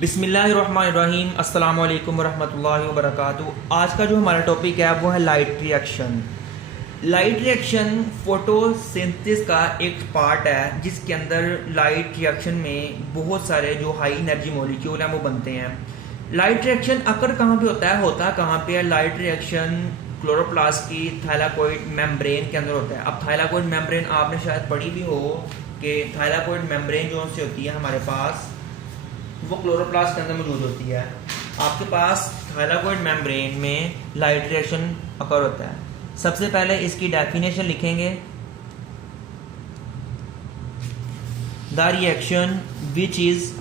बिस्मिल्लाहिर्रहमानिर्रहीम अस्सलाम वालेकुम रहमतुल्लाहि व बरकातुहू। आज का जो हमारा टॉपिक है वो है light reaction. Light reaction photosynthesis का एक पार्ट है जिसके अंदर लाइट रिएक्शन में बहुत सारे जो हाई एनर्जी मॉलिक्यूल हैं वो बनते हैं। लाइट रिएक्शन अक्सर कहाँ पे होता है कहाँ पे है? लाइट रिएक्शन क्लोरोप्लास्ट की थाइलाकोइड मेम्ब्रेन के अंदर होता है। अब थाइलाकोइड मेम्ब्रेन आपने शायद पढ़ी भी हो कि थाइलाकोइड मेम्ब्रेन जो से होती है हमारे पास वो क्लोरोप्लास्ट के अंदर मौजूद होती है। आपके पास थाइलाकोइड मेम्ब्रेन में लाइट रिएक्शन अकर होता है। सबसे पहले इसकी डेफिनेशन लिखेंगे। The reaction which is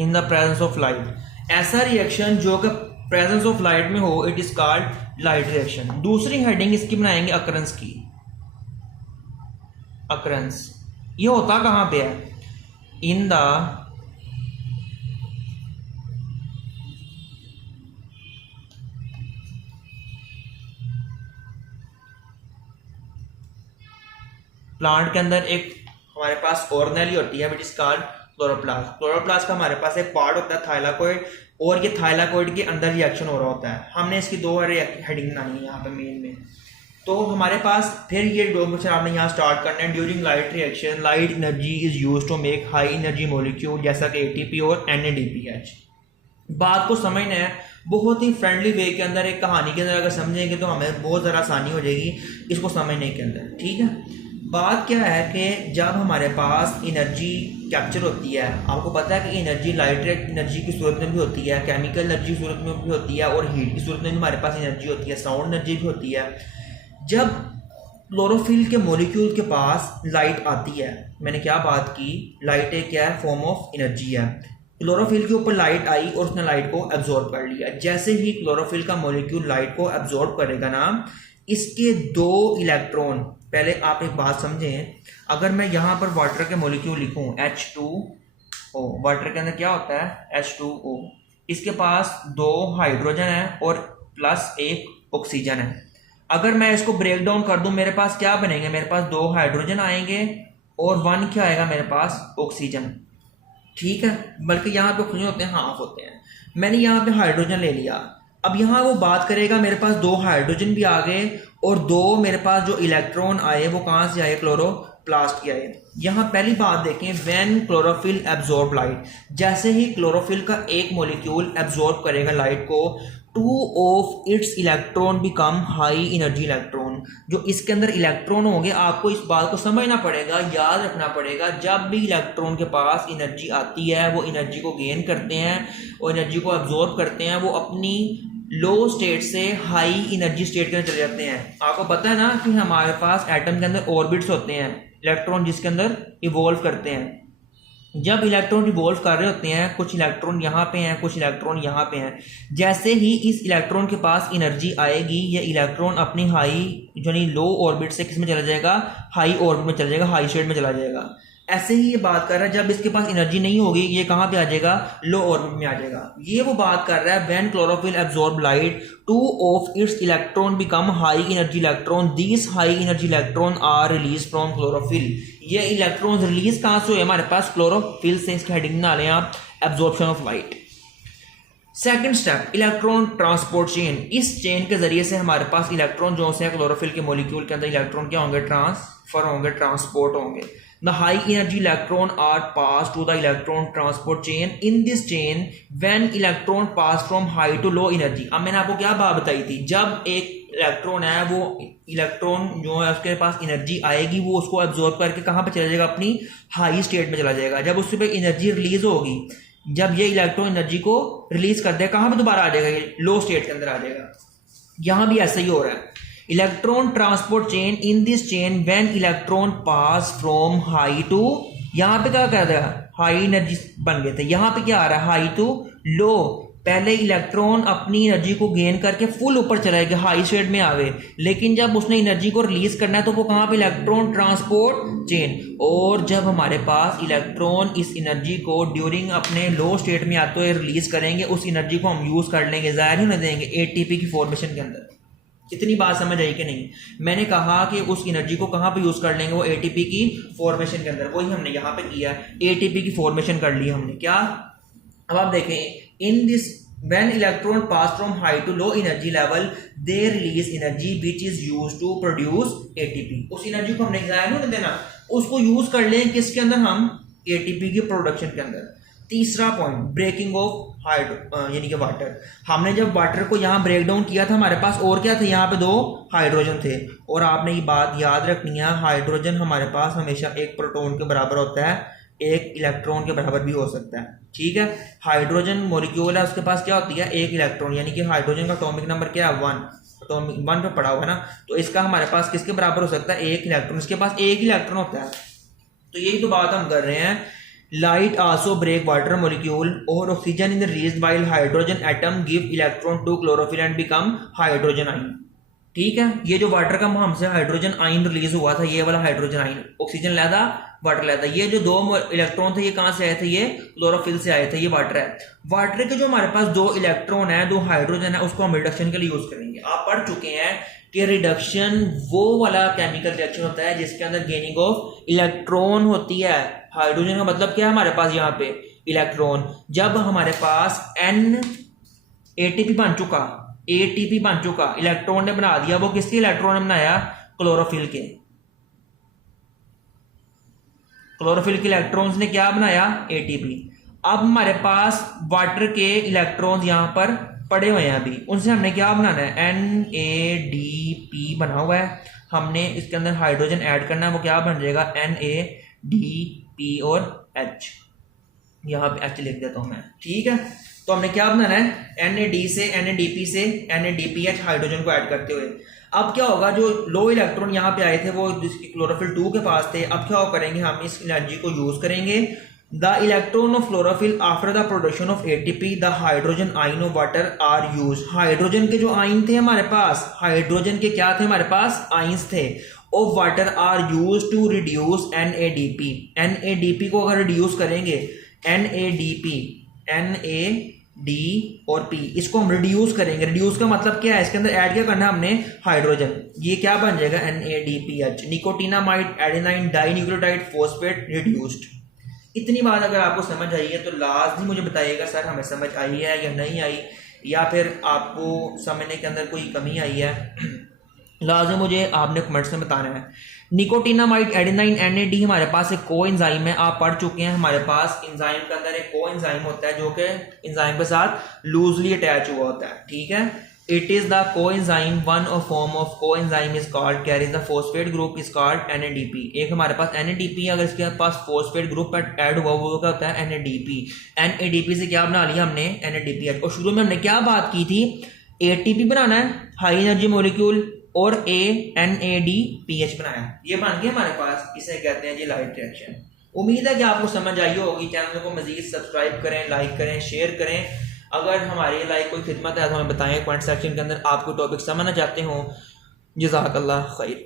in the presence of light. ऐसा रिएक्शन जो कि प्रेजेंस ऑफ लाइट में हो it is called light reaction. दूसरी हेडिंग इसकी बनाएंगे अकरेंस की। अकरेंस ये होता कहां पे है? इन द प्लांट के अंदर एक हमारे पास ऑर्गेनेली होती है which is called chloroplast. Chloroplast का हमारे पास एक पार्ट होता है थाइलाकोइड, और ये थाइलाकोइड के अंदर रिएक्शन हो रहा होता है। हमने इसकी दो हेडिंग बनानी है यहाँ पे मेन में। तो हमारे पास फिर ये दो क्वेश्चन आपने यहाँ स्टार्ट करना है। During light reaction light energy is used to make high energy molecule जैसा कि एटीपी और NADPH। बात को समझना है बहुत ही फ्रेंडली वे के अंदर, एक कहानी के अंदर अगर समझेंगे तो हमें बहुत ज़्यादा आसानी हो जाएगी इसको समझने के अंदर। ठीक है, बात क्या है कि जब हमारे पास एनर्जी कैप्चर होती है, आपको पता है कि एनर्जी लाइट एनर्जी की सूरत में भी होती है, केमिकल एनर्जी की सूरत में भी होती है, और हीट की सूरत में भी हमारे पास एनर्जी होती है, साउंड एनर्जी भी होती है। जब क्लोरोफिल के मॉलिक्यूल के पास लाइट आती है, मैंने क्या बात की, लाइट एक क्या है? फॉर्म ऑफ एनर्जी है। क्लोरोफिल के ऊपर लाइट आई और उसने लाइट को एब्जॉर्ब कर लिया। जैसे ही क्लोरोफिल का मॉलिक्यूल लाइट को एब्जॉर्ब करेगा ना, इसके दो इलेक्ट्रॉन, पहले आप एक बात समझें, अगर मैं यहाँ पर वाटर के मॉलिक्यूल लिखूं H2O, वाटर के अंदर क्या होता है? H2O। इसके पास दो हाइड्रोजन है और प्लस एक ऑक्सीजन है। अगर मैं इसको ब्रेक डाउन कर दूं, मेरे पास क्या बनेंगे? मेरे पास दो हाइड्रोजन आएंगे और वन क्या आएगा? मेरे पास ऑक्सीजन। ठीक है, बल्कि यहाँ पे ऑक्सीजन होते हैं, हाफ होते हैं। मैंने यहाँ पे हाइड्रोजन ले लिया। अब यहाँ वो बात करेगा, मेरे पास दो हाइड्रोजन भी आ गए और दो मेरे पास जो इलेक्ट्रॉन आए वो कहाँ से आए? क्लोरोप्लास्ट के आए। यहाँ पहली बात देखें, व्हेन क्लोरोफिल एब्जॉर्ब लाइट, जैसे ही क्लोरोफिल का एक मॉलिक्यूल एब्जॉर्ब करेगा लाइट को, to of its electron become high energy electron. जो इसके अंदर इलेक्ट्रॉन होंगे, आपको इस बात को समझना पड़ेगा, याद रखना पड़ेगा, जब भी इलेक्ट्रॉन के पास एनर्जी आती है वो एनर्जी को गेन करते हैं और एनर्जी को एब्जॉर्ब करते हैं, वो अपनी लो स्टेट से हाई एनर्जी स्टेट के अंदर चले जाते हैं। आपको पता है ना कि हमारे पास एटम के अंदर ऑर्बिट्स होते हैं, इलेक्ट्रॉन जिसके अंदर इवॉल्व करते हैं। जब इलेक्ट्रॉन रिवॉल्व कर रहे होते हैं, कुछ इलेक्ट्रॉन यहाँ पे हैं, कुछ इलेक्ट्रॉन यहाँ पे हैं। जैसे ही इस इलेक्ट्रॉन के पास एनर्जी आएगी, ये इलेक्ट्रॉन अपनी हाई यानी लो ऑर्बिट से किस में चला जाएगा? हाई ऑर्बिट में चला जाएगा, हाई स्टेट में चला जाएगा। ऐसे ही ये बात कर रहा है, जब इसके पास एनर्जी नहीं होगी ये कहाँ पे आ जाएगा? लो ऑर्बिट में आ जाएगा। ये वो बात कर रहा है, when chlorophyll absorb light, two of its electron become high energy electron, these high energy electron are release from chlorophyll. ये इलेक्ट्रॉन रिलीज कहाँ से हुए? हमारे पास क्लोरोफिल से। इसकी हेडिंग ना लें आप, absorption of light. Second step, electron transport chain. इस चेन के जरिए से हमारे पास इलेक्ट्रॉन जो है क्लोरोफिल के मॉलिक्यूल के अंदर इलेक्ट्रॉन क्या होंगे? ट्रांसफर होंगे, ट्रांसपोर्ट होंगे। The high energy electron are passed to the electron transport chain. In this chain, when electron pass from high to low energy, अब मैंने आपको क्या बात बताई थी, जब एक इलेक्ट्रॉन है वो इलेक्ट्रॉन जो है उसके पास एनर्जी आएगी, वो उसको एब्जॉर्ब करके कहाँ पे चला जाएगा? अपनी हाई स्टेट में चला जाएगा। जब उससे पे एनर्जी रिलीज होगी, जब ये इलेक्ट्रॉन एनर्जी को रिलीज कर देगा, कहाँ पे दोबारा आ जाएगा? ये लो स्टेट के अंदर आ जाएगा। यहाँ भी ऐसा ही हो रहा है। Electron transport chain, in this chain when electron pass from high to, यहाँ पे क्या कर रहा है? हाई एनर्जी बन गए थे, यहाँ पे क्या आ रहा है? High to low. पहले इलेक्ट्रॉन अपनी एनर्जी को गेन करके फुल ऊपर चला गया, हाई स्टेट में आवे, लेकिन जब उसने एनर्जी को रिलीज करना है तो वो कहाँ पे, इलेक्ट्रॉन ट्रांसपोर्ट चेन। और जब हमारे पास इलेक्ट्रॉन इस एनर्जी को ड्यूरिंग अपने लो स्टेट में आते हुए रिलीज करेंगे, उस एनर्जी को हम यूज कर लेंगे, जाहिर होने देंगे एटीपी की फॉर्मेशन के अंदर। इतनी बात समझ आई कि नहीं? मैंने कहा कि उस एनर्जी को कहाँ पे यूज कर लेंगे, वो एटीपी की फॉर्मेशन के अंदर। वही हमने यहाँ पे किया, एटीपी की फॉर्मेशन कर ली हमने। क्या? अब आप देखें, in this when electron pass from high to low energy level they release energy which is used to produce ATP। उस एनर्जी को हमने जाया नहीं देना, उसको यूज कर लें किसके अंदर, हम ATP की प्रोडक्शन के अंदर। तीसरा पॉइंट, ब्रेकिंग ऑफ हाइड्रो यानी कि वाटर। हमने जब वाटर को यहाँ ब्रेक डाउन किया था, हमारे पास और क्या थे, यहाँ पे 2 हाइड्रोजन थे। और आपने ये बात याद रखनी है, हाइड्रोजन हमारे पास हमेशा एक प्रोटॉन के बराबर होता है, एक इलेक्ट्रॉन के बराबर भी हो सकता है। ठीक है, हाइड्रोजन मॉलिक्यूल है, उसके पास क्या होती है, एक इलेक्ट्रॉन, यानी कि हाइड्रोजन का एटॉमिक नंबर क्या है, 1। एटॉमिक 1 पे पड़ा हुआ है ना, तो इसका हमारे पास किसके बराबर हो सकता है, एक इलेक्ट्रॉन। इसके पास एक इलेक्ट्रॉन होता है। तो यही तो बात हम कर रहे हैं। Light also break water molecule और oxygen in the released while hydrogen atom give electron to chlorophyll and become hydrogen ion. ठीक है, ये जो वाटर का हमसे हाइड्रोजन आइन रिलीज हुआ था, ये वाला हाइड्रोजन आइन, ऑक्सीजन लेता, वाटर लेता। ये जो 2 इलेक्ट्रॉन थे, ये कहां से आए थे, ये क्लोरोफिल से आए थे, ये वाटर है। वाटर के जो हमारे पास 2 इलेक्ट्रॉन है, 2 हाइड्रोजन है, उसको हम रिडक्शन के लिए यूज करेंगे। आप पढ़ चुके हैं कि रिडक्शन वो वाला केमिकल रिएक्शन होता है जिसके अंदर गेनिंग ऑफ इलेक्ट्रॉन होती है। हाइड्रोजन का मतलब क्या है हमारे पास, यहाँ पे इलेक्ट्रॉन। जब हमारे पास एटीपी बन चुका, एटीपी बन चुका, इलेक्ट्रॉन ने बना दिया, वो किसके इलेक्ट्रॉन ने बनाया, क्लोरोफिल के। क्लोरोफिल के इलेक्ट्रॉन्स ने क्या बनाया, एटीपी। अब हमारे पास वाटर के इलेक्ट्रॉन्स यहां पर पड़े हुए हैं अभी, उनसे हमने क्या बनाना है, NADP बना हुआ है। हमने इसके अंदर हाइड्रोजन ऐड करना है, वो क्या बन जाएगा, NADP और H। यहां पे H लिख देता हूं मैं। ठीक है, तो हमने क्या बनाना है, NADP से NADPH हाइड्रोजन को ऐड करते हुए। अब क्या होगा, जो लो इलेक्ट्रॉन यहाँ पे आए थे वो क्लोरोफिल 2 के पास थे। अब क्या करेंगे, हम इस एनर्जी को यूज करेंगे। The electron of chlorophyll after the production of ATP the hydrogen ion of water are use. Hydrogen के जो आइन थे हमारे पास, हाइड्रोजन के क्या थे हमारे पास, आइंस थे, of water are use to reduce NADP। NADP को अगर रिड्यूस करेंगे, NAD और P, इसको हम रिड्यूस करेंगे। रिड्यूस का मतलब क्या है, इसके अंदर ऐड क्या करना है हमने, हाइड्रोजन। ये क्या बन जाएगा, NADPH, nicotinamide adenine dinucleotide phosphate reduced. इतनी बात अगर आपको समझ आई है तो लाजमी मुझे बताइएगा सर हमें समझ आई है या नहीं आई, या फिर आपको समझने के अंदर कोई कमी आई है। लाजमी मुझे आपने कमेंट्स में बताना है। निकोटिनामाइड एडेनाइन NAD हमारे पास एक को एंजाइम है, आप पढ़ चुके हैं। हमारे पास एंजाइम के अंदर एक को एंजाइम होता है जो कि एंजाइम के साथ लूजली अटैच हुआ होता है। ठीक है, it is the coenzyme, one of form of coenzyme is called carries the phosphate group is called NADP। एक हमारे पास NADP, अगर इसके पास फॉस्फेट ग्रुप ऐड हुआ वो क्या होता है, NADP। NADP से क्या बना लिया हमने, NADPH। और शुरू में हमने क्या बात की थी, ATP बनाना है, हाई एनर्जी मॉलिक्यूल, और NADPH बनाया, ये बन गया हमारे पास। इसे कहते हैं जी लाइट रिएक्शन। उम्मीद है कि आपको समझ आई होगी। चैनल को मजीद सब्सक्राइब करें, लाइक करें, शेयर करें। अगर हमारी लाइक कोई खिदमत है तो हमें बताएं कमेंट सेक्शन के अंदर, आपको टॉपिक समझना चाहते हो। जज़ाकल्लाह खैर।